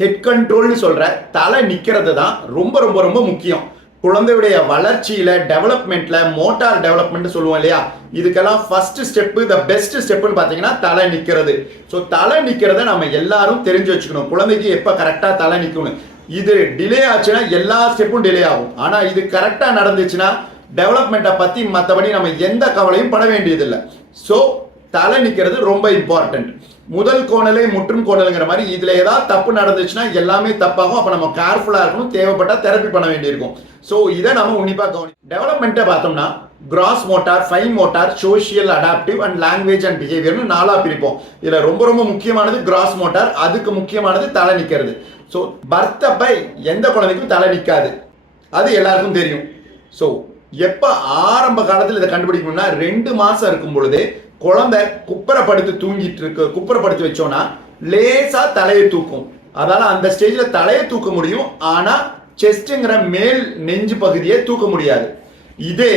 Head கண்ட்ரோல்னு சொல்கிற தலை நிற்கிறது தான் ரொம்ப ரொம்ப ரொம்ப முக்கியம். குழந்தையுடைய வளர்ச்சியில் டெவலப்மெண்ட்டில் மோட்டார் டெவலப்மெண்ட் சொல்லுவோம் இல்லையா? இதுக்கெல்லாம் ஃபர்ஸ்ட் ஸ்டெப்பு த பெஸ்ட் ஸ்டெப்னு பார்த்தீங்கன்னா தலை நிற்கிறது ஸோ தலை நிற்கிறத நம்ம எல்லாரும் தெரிஞ்சு வச்சுக்கணும். குழந்தைக்கு எப்போ கரெக்டாக தலை நிற்கணும் இது டிலே ஆச்சுன்னா எல்லா ஸ்டெப்பும் டிலே ஆகும். ஆனால் இது கரெக்டாக நடந்துச்சுன்னா டெவலப்மெண்ட்டை பற்றி மற்றபடி நம்ம எந்த கவலையும் பட வேண்டியதில்லை. ஸோ தலை நிற்கிறது ரொம்ப இம்பார்ட்டன்ட் முதல் கோணலே முற்றும் கோணலுங்கிற மாதிரி இதுல ஏதாவது தப்பு நடந்துச்சுன்னா எல்லாமே தப்பாகும். அப்ப நம்ம கேர்ஃபுல்லா இருக்கணும் தேவைப்பட்டா தெரப்பி பண்ண வேண்டியிருக்கும். ஸோ இதை நம்ம உன்னிப்பா கவனி டெவலப்மெண்ட்டை பார்த்தோம்னா gross motor fine motor social adaptive and language and பிஹேவியர்னு நாலாக பிரிப்போம். இதில் ரொம்ப ரொம்ப முக்கியமானது கிராஸ் மோட்டார் அதுக்கு முக்கியமானது தலை நிற்கிறது ஸோ பர்த்தப்பை எந்த குழந்தைக்கும் தலை நிற்காது அது எல்லாருக்கும் தெரியும். ஸோ எப்போ ஆரம்ப காலத்தில் இதை கண்டுபிடிக்கணும்னா ரெண்டு மாசம் இருக்கும் பொழுது குழந்தை குப்பரப்படுத்து தூங்கிட்டு இருக்கு குப்பரப்படுத்தி வச்சோம்னா லேசா தலையை தூக்கும். அதால அந்த ஸ்டேஜ்ல தலையை தூக்க முடியும் ஆனா செஸ்ட்ங்கிற மேல் நெஞ்சு பகுதியை தூக்க முடியாது. இதே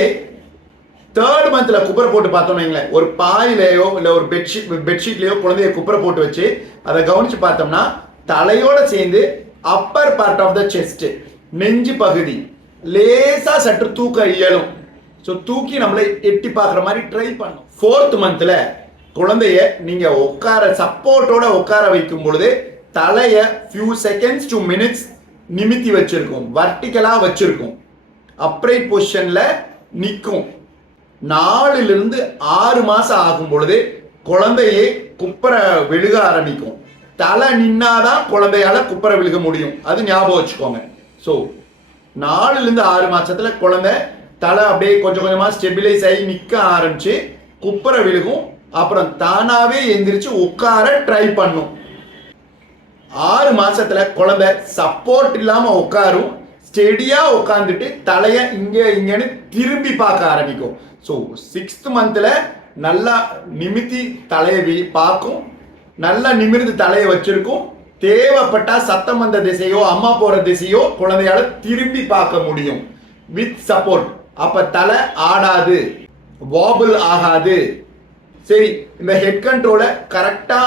தேர்ட் மந்த்ல குப்பரை போட்டு பார்த்தோம்னு ஒரு பாயிலையோ இல்லை ஒரு பெட்ஷீட் பெட்ஷீட்லயோ குழந்தைய குப்பரை போட்டு வச்சு அதை கவனிச்சு பார்த்தோம்னா தலையோட சேர்ந்து upper part of the chest நெஞ்சு பகுதி லேசா சற்று தூக்க இயலும். ஸோ தூக்கி நம்மளை எட்டி பார்க்குற மாதிரி ட்ரை பண்ணும். ஃபோர்த் மந்த்தில் குழந்தைய நீங்கள் உட்கார சப்போர்ட்டோட உட்கார வைக்கும் பொழுது தலையை ஃபியூ செகண்ட்ஸ் டு மினிட்ஸ் நிமித்தி வச்சிருக்கும். வர்டிக்கலாக வச்சிருக்கும். அப்ரைட் பொசிஷனில் நிற்கும் நாலுலேருந்து ஆறு மாதம் ஆகும் பொழுது குழந்தையே குப்பரை விழுக ஆரம்பிக்கும். தலை நின்னாதான் குழந்தையால குப்பரை விழுக முடியும். அது ஞாபகம் வச்சுக்கோங்க. ஸோ நாலுலேருந்து ஆறு மாசத்துல குழந்தை தலை அப்படியே கொஞ்சம் கொஞ்சமா ஸ்டெபிலைஸ் ஆகி நிற்க ஆரம்பிச்சு குப்புற விழுகும். அப்புறம் தானாவே எந்திரிச்சு உட்கார ட்ரை பண்ணும். ஆறு மாசத்துல குழந்தை சப்போர்ட் இல்லாம உட்காரும். ஸ்டெடியா உட்காந்துட்டு தலைய இங்க இங்கன்னு திரும்பி பார்க்க ஆரம்பிக்கும். ஸோ சிக்ஸ்த் மந்த்ல நல்லா நிமித்தி தலையை வி- பார்க்கும். நல்லா நிமிர்ந்து தலையை வச்சிருக்கும். தேவைப்பட்டா சத்தம் வந்த திசையோ அம்மா போற திசையோ குழந்தையால திரும்பி பார்க்க முடியும். வித் சப்போர்ட் அப்ப தலை ஆடாது. வாபிள் ஆகாது. சரி இந்த ஹெட் கண்ட்ரோலை கரெக்டா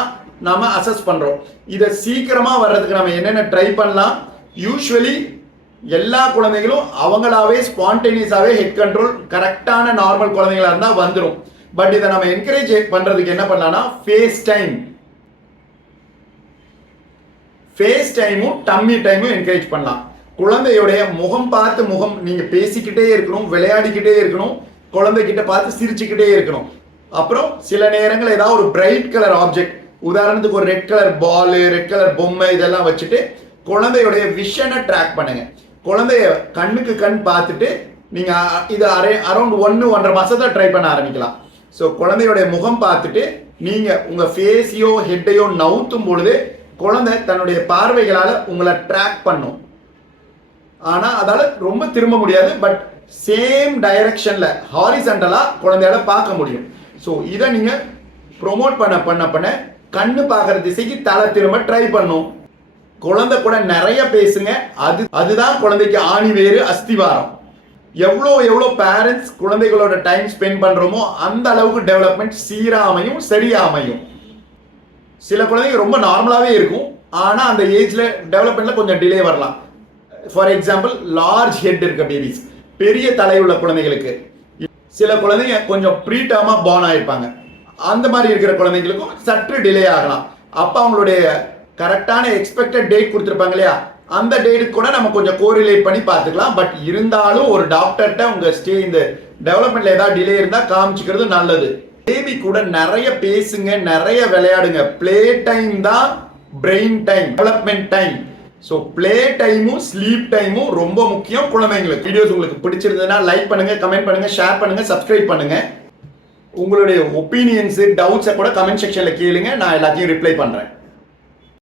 நாம அசஸ் பண்றோம். இதை சீக்கிரமா வர்றதுக்கு நம்ம என்னென்ன ட்ரை பண்ணலாம்? யூஸ்வலி எல்லா குழந்தைகளும் அவங்களாவே ஸ்பான்டேனியஸாவே ஹெட் கண்ட்ரோல் கரெக்டான நார்மல் குழந்தைங்களா இருந்தா வந்துடும் பட் இதை நம்ம என்கரேஜ் பண்றதுக்கு என்ன பண்ணலாம்னா ஃபேஸ் டைம் ஃபேஸ் டைமும் டம்மி டைமும் என்கரேஜ் பண்ணலாம். குழந்தையுடைய முகம் பார்த்து முகம் நீங்கள் பேசிக்கிட்டே இருக்கணும் விளையாடிக்கிட்டே இருக்கணும் குழந்தைகிட்ட பார்த்து சிரிச்சுக்கிட்டே இருக்கணும். அப்புறம் சில நேரங்கள் ஏதாவது ஒரு பிரைட் கலர் ஆப்ஜெக்ட் உதாரணத்துக்கு ஒரு red colour ball red colour பொம்மை இதெல்லாம் வச்சுட்டு குழந்தையுடைய விஷனை ட்ராக் பண்ணுங்க. குழந்தைய கண்ணுக்கு கண் பார்த்துட்டு நீங்கள் இது அரே அரௌண்ட் ஒன்று ஒன்றரை மாதத்தை ட்ரை பண்ண ஆரம்பிக்கலாம். ஸோ குழந்தையுடைய முகம் பார்த்துட்டு நீங்கள் உங்கள் ஃபேஸையோ ஹெட்டையோ நவுத்தும் பொழுது குழந்தை தன்னுடைய பார்வைகளால் உங்களை ட்ராக் பண்ணும். ஆனால் அதால் ரொம்ப திரும்ப முடியாது பட் சேம் டைரக்ஷனில் ஹாரிசண்டலாக குழந்தையால பார்க்க முடியும். ஸோ இதை நீங்கள் ப்ரொமோட் பண்ண பண்ண பண்ண கண்ணு பார்க்குற திசைக்கு தலை திரும்ப ட்ரை பண்ணும். குழந்தை கூட நிறைய பேசுங்க அது அதுதான் குழந்தைக்கு ஆணி வேறு அஸ்திவாரம். எவ்வளோ எவ்வளோ பேரண்ட்ஸ் குழந்தைகளோட டைம் ஸ்பெண்ட் பண்ணுறோமோ அந்த அளவுக்கு டெவலப்மெண்ட் சீராமையும் அமையும் அமையும் சில குழந்தைங்க ரொம்ப நார்மலாகவே இருக்கும். ஆனால் அந்த ஏஜில் டெவலப்மெண்ட்டில் கொஞ்சம் டிலே வரலாம். ஃபார் எக்ஸாம்பிள் லார்ஜ் ஹெட் இருக்க பேபிஸ் பெரிய தலை உள்ள குழந்தைகளுக்கு. சில குழந்தைங்க கொஞ்சம் ப்ரீட்டமாக பார்ன் ஆகிருப்பாங்க அந்த மாதிரி இருக்கிற குழந்தைங்களுக்கும் சற்று டிலே ஆகலாம். அப்போ அவங்களுடைய கரெக்டான எக்ஸ்பெக்டட் டேட் கொடுத்துருப்பாங்க இல்லையா? அந்த டேட்டுக்கு கூட நம்ம கொஞ்சம் கோரிலேட் பண்ணி பார்த்துக்கலாம். பட் இருந்தாலும் ஒரு டாக்டர்கிட்ட உங்கள் ஸ்டே இந்த டெவலப்மெண்ட்டில் ஏதாவது டிலே இருந்தால் காமிச்சிக்கிறது நல்லது. பேபி கூட நிறைய பேசுங்க நிறைய விளையாடுங்க. ப்ளே டைம் தான் brain time development time so play டைமும் ஸ்லீப் டைமும் ரொம்ப முக்கியம் குழந்தைங்களுக்கு. வீடியோஸ் உங்களுக்கு பிடிச்சிருந்ததுன்னா லைக் பண்ணுங்க கமெண்ட் பண்ணுங்க ஷேர் பண்ணுங்க சப்ஸ்கிரைப் பண்ணுங்க. உங்களுடைய ஒப்பீனியன்ஸு டவுட்ஸை கூட கமெண்ட் செக்ஷனில் கேளுங்க நான் எல்லாத்தையும் ரிப்ளை பண்ணுறேன்